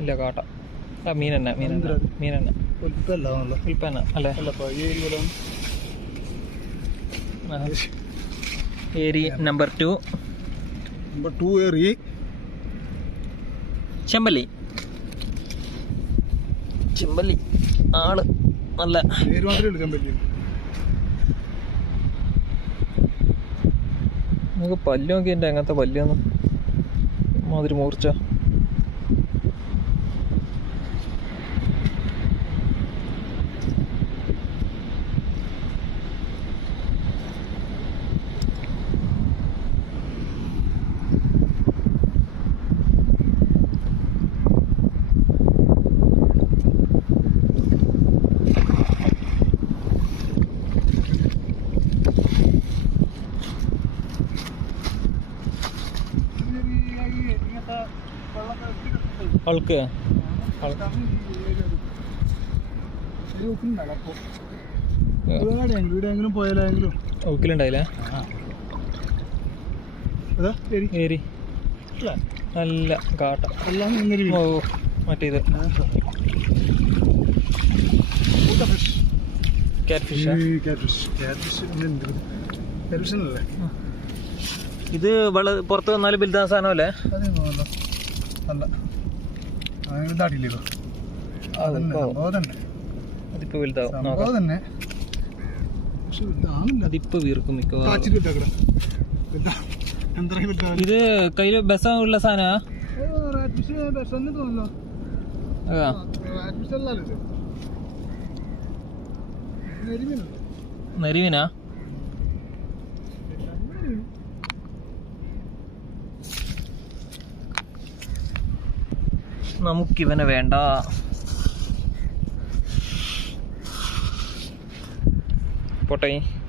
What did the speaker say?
ഇല്ല കാട്ട. മീൻ തന്നെ മീൻ തന്നെ മീൻ തന്നെ. ഉൽപ്പന്ന അല്ലേ? ഏരി നമ്പർ ടു. നമ്പർ ടു ഏറി ചെമ്പല്ലി. ചെമ്പല്ലി. ആൾ. നല്ല. പേര് മാത്രമേ എടുക്കാൻ പറ്റൂ നമുക്ക് പല്ല് നോക്കി എന്റെ അങ്ങനത്തെ പല്ലൊന്നും മാതിരി മൂർച്ച. അതാ ശരി ഏരി. നല്ല കാട്ട. ഓ മറ്റേത്. ക്യാറ്റ് ഫിഷ് അല്ലേ ഫിഷ് വലുതാ സാധനമല്ലേ അതെ തോന്നുന്നു അല്ല അങ്ങനെ വെള്ള പുറത്ത് ഓ. സംഭവം തന്നെ അതിപ്പോ വലുതാവും അതിപ്പോ വീർക്കും മിക്കവാറും. ഇത് കയ്യിൽ ബസ്സുള്ള സാധന? റാറ്റ് ഫിഷ് വിഷമെന്ന് തോന്നുന്നു റാറ്റ് ഫിഷ് അല്ലല്ലോ ഇത് നെരിമീനല്ലേ നെരിവിനാ നമുക്കിവനെ വേണ്ട. പോട്ടെ.